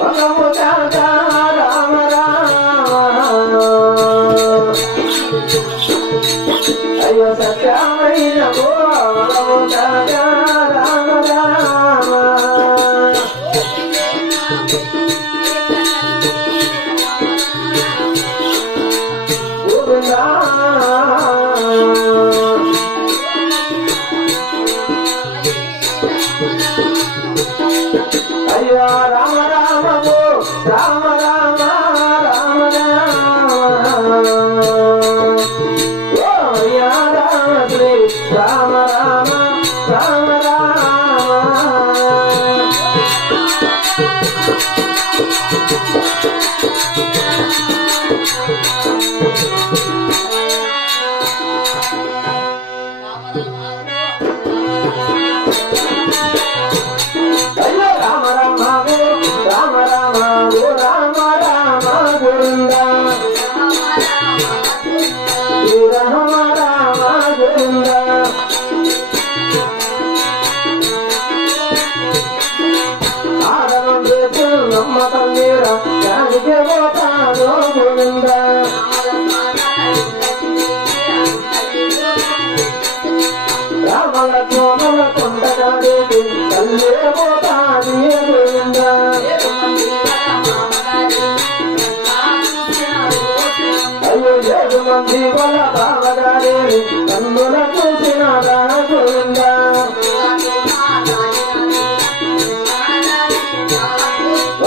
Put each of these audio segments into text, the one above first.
ఆహా పట పట రామ గుల్లాదానా అయ్యో సత్యమైన రామ అయ్యో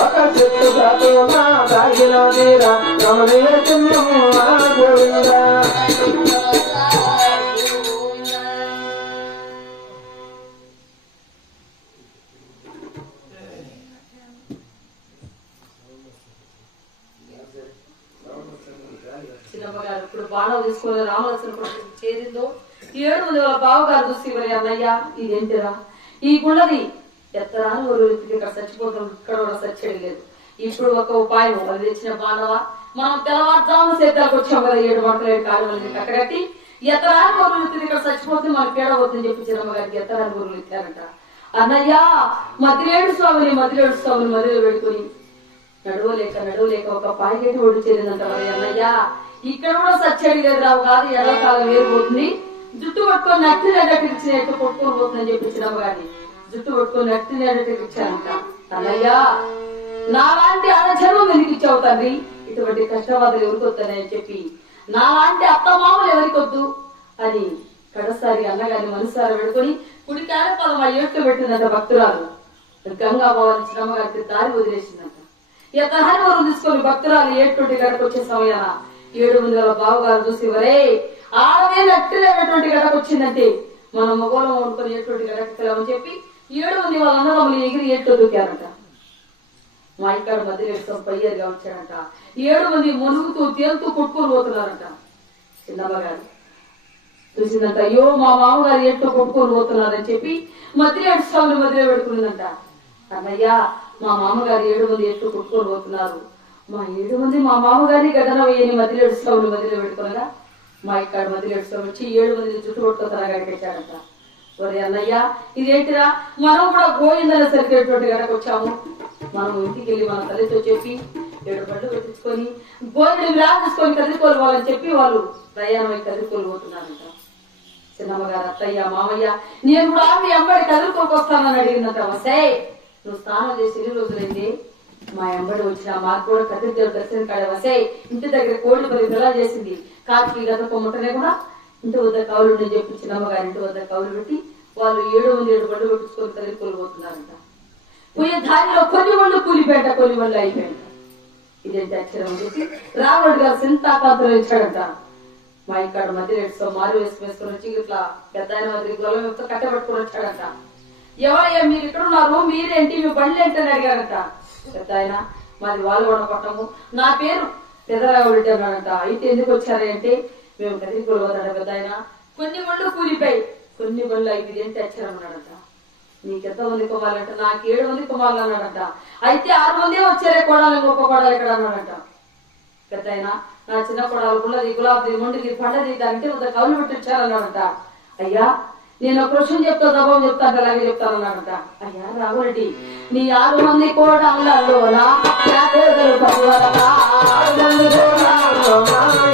ఒక చెట్టు కాదు నా దాగిన తీర. రమణీయ చిన్నమ్మ గోవింద. చిన్నమ్మ ఇప్పుడు బాణం తీసుకుని రామలక్ష్మణ చేరిందో? ఏడు మంది వాళ్ళ బావగారు చూసి మరి అన్నయ్య ఇదేంటిరా ఈ గుండది ఎత్తరాని ఒక ఇక్కడ చచ్చిపోతాం ఇక్కడ కూడా చచ్చేది లేదు. ఇప్పుడు ఒక ఉపాయం అది తెచ్చిన బాధవ మనం తెల్లవారుజాము సేద్యాలకు వచ్చాం కదా ఏడు వంటల ఏడు కాలువలు కట్టగట్టి ఎత్తరాని గొర్రెలు ఇక్కడ చచ్చిపోతే మనకి పేడ వద్దని చెప్పి చిన్నమ్మ గారికి ఎత్తరాని గొర్రెలు ఎత్తారంట అన్నయ్య మదిలేడు స్వామిని మదిలేడు స్వామిని మదిలో పెట్టుకుని నడవలేక నడవలేక ఒక పాయిగేటి ఒడి చేరిందంట మరి అన్నయ్య. ఇక్కడ కూడా సచ్చాడు లేదు రావు కాదు ఎర్రకాలం వేరిపోతుంది జుట్టు పట్టుకొని నట్టి నెడటికి ఇచ్చినట్టు కొట్టుకొని పోతుందని చెప్పి చిన్నమ్మ గారిని జుట్టు పట్టుకొని నట్టి నెడటికి ఇచ్చారంట అన్నయ్య నాలాంటి అనజన్మం ఎందుకు ఇచ్చావు తండ్రి? ఇటువంటి కష్టవాదులు ఎవరికొస్తానని చెప్పి నాలాంటి అత్తమామలు ఎవరికొద్దు అని కడసారి అన్నగారిని మనసారి పెట్టుకొని కుడి పదం ఆ ఏట్లు పెట్టిందంట భక్తురాలు. గంగా భవాని శ్రమగారికి దారి వదిలేసిందంట. ఎత్తహాని వరం తీసుకొని భక్తురాలు ఏటువంటి గడకు వచ్చే సమయాన ఏడు వందల బావగారు చూసి వరే ఆడమే నట్టినటువంటి గడకు వచ్చిందంటే మనం మగోళం వండుకొని ఎటువంటి గడకెక్కలేమని చెప్పి ఏడు మంది వాళ్ళ అన్నదమ్ములు ఎగిరి ఏట్లో దూకారంట మా ఇక్కడ మధ్యలో ఇష్టం పయ్యర్గా వచ్చాడంట ఏడు మంది మునుగుతూ తేలుతూ కొట్టుకొని పోతున్నారంట. చిన్నమ్మగారు. చూసిందంట అయ్యో మా మామగారు ఎట్లా కొట్టుకొని పోతున్నారని చెప్పి మధ్య స్వామిని మధ్యలో పెట్టుకున్నదంట అన్నయ్యా మా మామగారు ఏడు మంది ఎట్లు కొట్టుకొని పోతున్నారు. మా ఏడు మంది మా మామగారి గగన వేయని మధ్యలో ఏడు స్వామిని మధ్యలో పెట్టుకునగా మా ఇక్కడ మధ్యలో స్వామి వచ్చి ఏడు మంది జుట్టు కొట్టుకొని గడిపెట్టాడంట ఒరే అన్నయ్య ఇదేంటిరా? మనం కూడా గోవిందన సరికేటువంటి గడకు వచ్చాము. మనం ఇంటికి వెళ్ళి మన తల్లితో చెప్పి ఏడు బళ్ళు పెట్టించుకొని గోవిందుని రాసుకొని తీసుకొని కదిరికోలు పోవాలని చెప్పి వాళ్ళు ప్రయాణమై కదిరికోలు పోతున్నారంట చిన్నమ్మగారు అత్తయ్య మామయ్య నేను కూడా మీ అమ్మడి కదులుకోకి వస్తానని అడిగిందంట. వసే నువ్వు స్నానం చేసి ఎన్ని రోజులైంది? మా ఎంబడి వచ్చిన మాకు కూడా కదిరిదేవి దర్శనం కాడే వసే ఇంటి దగ్గర కోడి పది చేసింది. కాకి గత కూడా ఇంటి వద్ద కౌలు నేను చెప్పి చిన్నమ్మ ఇంటి వద్ద కౌలు పెట్టి వాళ్ళు ఏడు వందల ఏడు బండ్లు పెట్టించుకొని తల్లి కోల్పోతున్నారంట పోయే దారిలో కొన్ని బండ్లు కూలిపోయాట కొన్ని బండ్లు అయిపోయాట. ఇదేంటి అక్షరం అని చెప్పి రావణుడు గారు సింతాకాంతలో ఇచ్చాడంట మా ఇక్కడ మధ్య రేట్స్ మారు వేసి వేసుకొని వచ్చి ఇట్లా పెద్ద ఆయన మాదిరి గొలం యొక్క వచ్చాడంట. ఎవరయ్యా మీరు ఇక్కడ ఉన్నారు? మీరేంటి? మీ బండ్లు ఏంటి అని అడిగారంట పెద్ద ఆయన మాది వాల్గొండ పట్టము నా పేరు పెదరావుడి అన్నాడంట అయితే ఎందుకు వచ్చారంటే మేము కదిరి కొలవదాడ పెద్ద ఆయన కొన్ని బండ్లు కూలిపోయి కొన్ని బండ్లు ఐదు ఏంటి వచ్చారన్నాడంట నీకెంత మంది కొమ్మాలంట నాకు ఏడు మంది కొమ్మాలి అన్నాడంట. అయితే ఆరు మంది వచ్చారే కొడాలి గొప్ప కొడాలి ఇక్కడ అన్నాడంట. పెద్ద నా చిన్న కొడాలు గుళ్ళది గులాబీ మొండిది పండది దాంటే కొంత కవులు పెట్టించారన్నాడంట అయ్యా నేను ఒక క్వశ్చన్ చెప్తా జవాబు చెప్తాను అలాగే చెప్తాను అన్నాడంట. అయ్యా రాఘురెడ్డి నీ ఆరు మంది కోడళ్ళలో నా పేదలు ఆరు మంది కోడాలో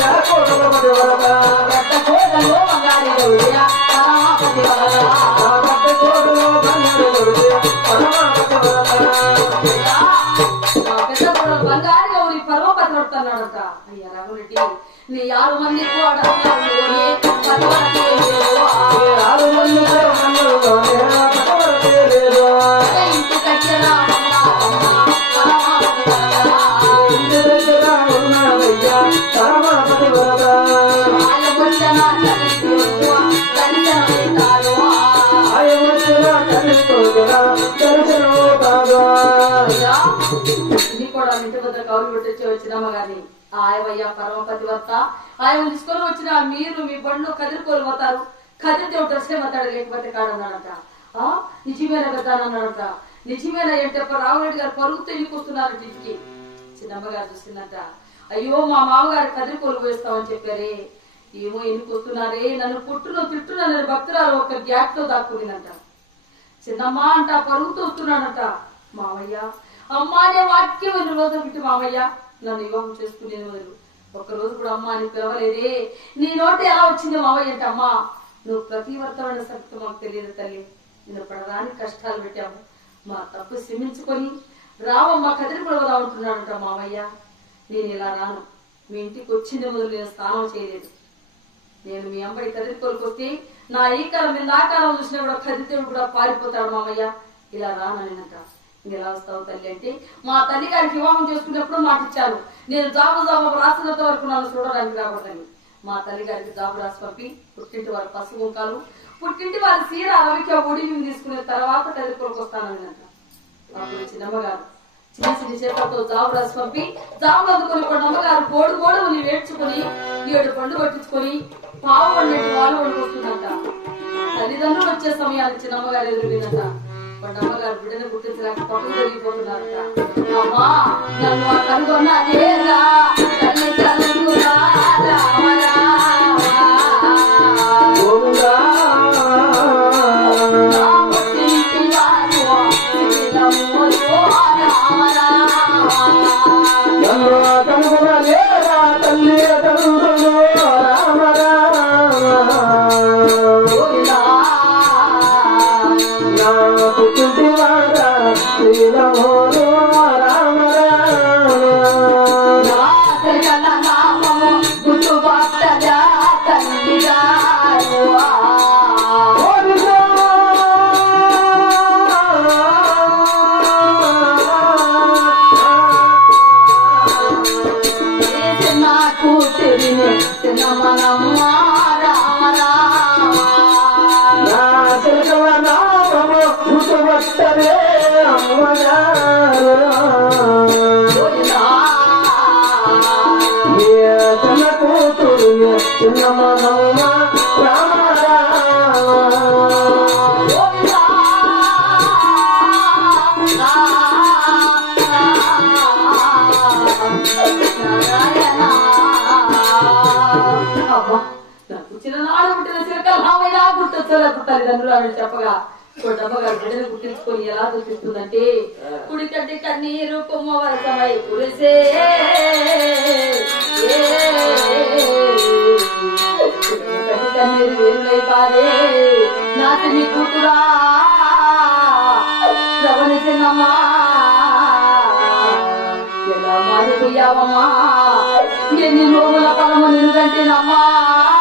అయ్యా రఘురెడ్డి నీ ఆరు మంది కూడా కూడా ఇంటి వద్ద కౌలు పెట్టొచ్చి వచ్చినామా గాని ఆయవయ్య పరమపతి వద్ద ఆయన తీసుకొని వచ్చిన మీరు మీ బండ్లు కదిరికోలు పోతారు కదిరితే దర్శనం వస్తాడు లేకపోతే కాడన్నాడట. ఆ? నిజమేనా పెద్దానన్నాడట నిజమేనా అంటే రావురెడ్డి గారు పరుగుతూ ఇంటికి వస్తున్నారు ఇంటికి చిన్నమ్మ గారు అయ్యో మా మామగారు కదిరికోలు వేస్తామని చెప్పారే. ఏమో ఇంటికి వస్తున్నారే? నన్ను పుట్టును తిట్టున నన్ను భక్తురాలు ఒక గ్యాప్తో దాక్కునిందంట. చిన్నమ్మ అంట పరుగుతూ వస్తున్నాడంట. మామయ్య అమ్మా అనే వాక్యం ఎన్ని రోజులు పెట్టి మామయ్య నన్ను వివాహం చేసుకునే వారు ఒక్క రోజు కూడా అమ్మ అని పిలవలేదే. నీ నోట ఎలా వచ్చింది మామయ్య అంటే అమ్మా నువ్వు ప్రతివర్తమైన సత్యం మాకు తెలియదు తల్లి. నిన్ను పడడానికి కష్టాలు పెట్టాము. మా తప్పు శ్రమించుకొని రావమ్మ కదిరి పొడవదా ఉంటున్నాడంట మామయ్య నేను ఇలా రాను. మీ ఇంటికి వచ్చింది మొదలు నేను స్నానం చేయలేదు. నేను మీ అమ్మడి కదిరికోలకు వస్తే నా ఈ కాలం మీద ఆ కాలం చూసినా కూడా కదిరితేవుడు కూడా పారిపోతాడు మామయ్య ఇలా రాననినంట ఎలా వస్తావు తల్లి అంటే మా తల్లి గారికి వివాహం చేసుకున్నప్పుడు మాటిచ్చాను నేను జాబు జాబు రాసినంత వరకు నన్ను చూడడానికి రాకూడదని. మా తల్లి గారికి జాబు రాసి పంపి పుట్టింటి వారి పసు కుంకాలు పుట్టింటి వారి సీర అరవికి ఒడి తీసుకునే తర్వాత కదిరికోలకు వస్తాననినంట అప్పుడు చిన్నమ్మగారు చిన్న చిన్న చేపలతో జాబు రాసి పంపి జాబు అందుకుని ఒక అమ్మగారు కోడు కోడు ఉని వేడ్చుకొని ఏడు పండు పట్టించుకొని పావు వండినట్టు వాళ్ళు వండుకొస్తుందంట తల్లిదండ్రులు వచ్చే సమయాన్ని చిన్నమ్మగారు ఎదురుపోయిందంట ఒక నమ్మగారు బిడ్డను గుర్తించలేక అమ్మా నన్ను కనుగొన్నా మామయ్య తల్లిదండ్రులు ఆవిడ చెప్పగా కొట్టమ్మగా బిడ్డను గుర్తించుకొని ఎలా గుర్తిస్తుందంటే కుడికడ్డి కన్నీరు కొమ్మ వరసమై కురిసే కట్టి కన్నీరు వేరులై పారే నాటి నీ కూతురా రవణ చిన్నమ్మా పోయావమ్మా ఎన్ని నోముల ఫలము నిన్నంటేనమ్మా సుమత్యా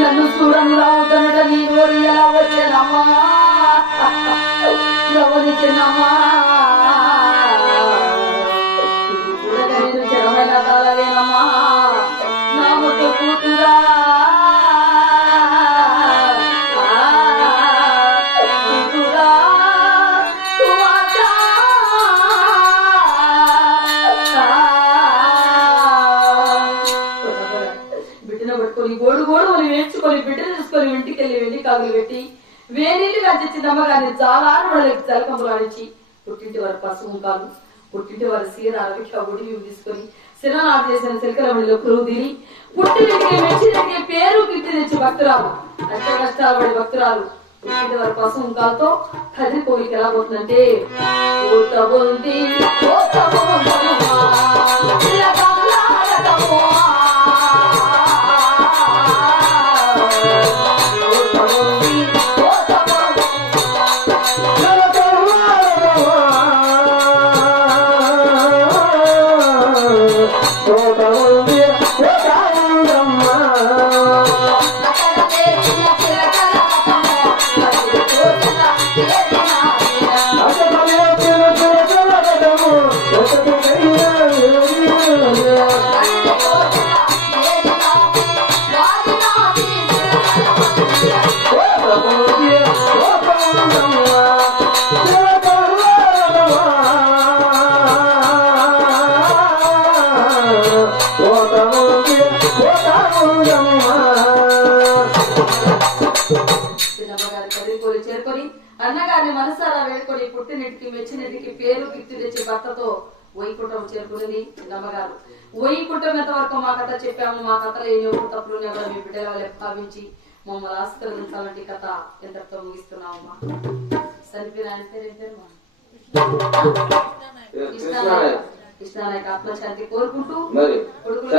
నన్ను చూడంగా అవుతానట నీ నోరు ఎలా వచ్చానమ్మా? గమనించినమ్మా వెళ్ళి పెట్టి వేనీళ్ళు కాచిచ్చింది అమ్మగారిని చాలా వాళ్ళకి జలకంపులు ఆడించి పుట్టింటి వారి పసుపు పుట్టింటి వారి సీర అరవిక ఒడి తీసుకొని శిరనాడు చేసిన సిలకలమణిలో పురుగు తీరి మెచ్చి దగ్గర పేరు కిట్టి తెచ్చి భక్తురాలు. అష్ట కష్టాలు పడి భక్తురాలు. పుట్టింటి వారి పసుపు కాలతో ఎలా పోతుందంటే పుట్టినటికి మెచ్చినటికి పేరు కీర్తి తెచ్చి భర్తతో వైకుంఠం చేరుకున్నది చిన్నమ్మగారు వైకుంఠం ఎంతవరకు మా కథ చెప్పాము మా కథలో ఎన్నో తప్పులు ఎవరో మీ వల్లే భావించి మమ్మల్ని ఆస్కరించాలంటే కథ ఎంతటితో ముగిస్తున్నామమ్మా సరిపోయిన ఆయన పేరు ఏం పేరు? కృష్ణానాయక. ఆత్మశాంతి కోరుకుంటూ కొడుకులు